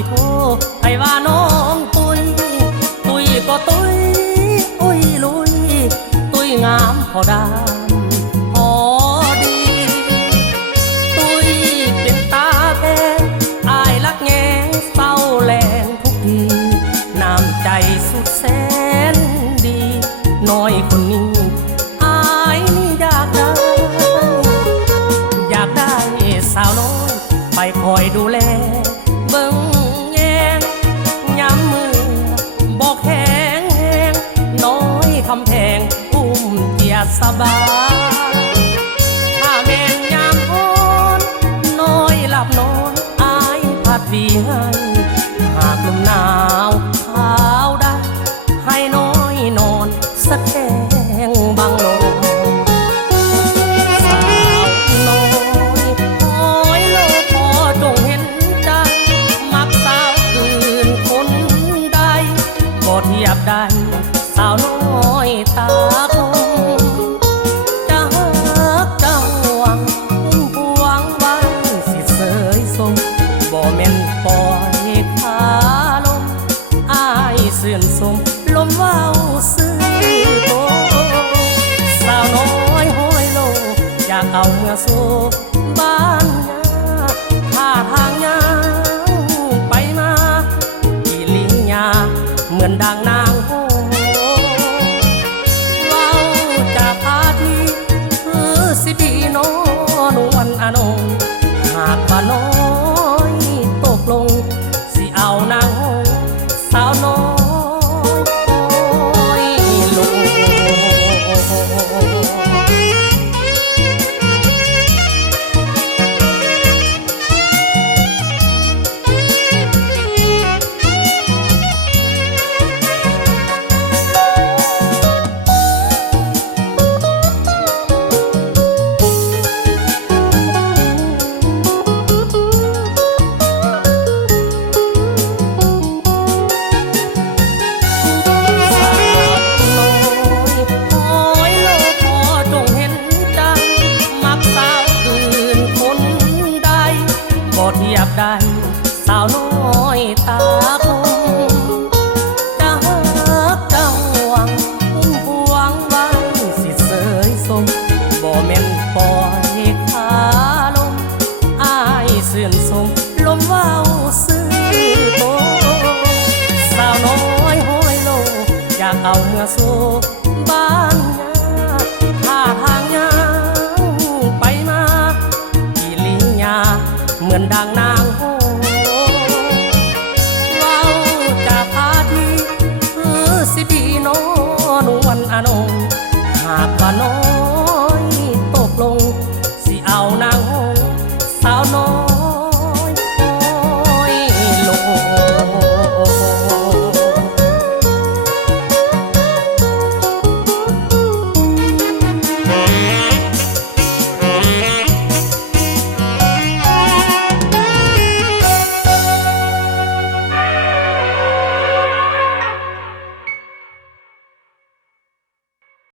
สิโทให้ว่าน้องตุยตุยก็ตุยอุ้ยลุยตุยงามพอดำพอดีตุยเป็นตาแพงอายลักแงเศร้าแรงทุกทีน้ำใจสุดแสนดีน้อยคนนี้อายนี่อยากได้สาวน้อยไปคอยดูแลเบิ่งแยงย้ำมือบอกแข็งแหงน้อยคำแพงอุ้มเกียรติสบายถ้าแม่นยามพรน้อยหลับนอนอายพัดวีให้หากลมหนาวขาวได้ให้น้อยนอนสักแข้งบางลมเทียบได้สาวน้อยตาคมจะฮักจะห่วงพวงไว้สิเสยสมบ่แม่นปล่อยขาลมอายเสื่อนสมลมว้าวซื้อโตสาวน้อยห้อยโลอยากเอาเมื่อโซบ้านยาท่าทางยางไปมากิริยาเหมือนดังนางโหเว้าจากท่าทีคือสิดีนอนวันอนงหากว่าน้อยตกลงสิเอานางโหสาวน้อยลงเทียบได้สาวน้อยตาคมจะฮักจะห่วงพวงไว้สิเสยสมบ่แม่นปล่อยขาลมอายเสื่อนสมลมว้าวซื้อโตสาวน้อยห้อยโลอยากเอาเมื่อโซ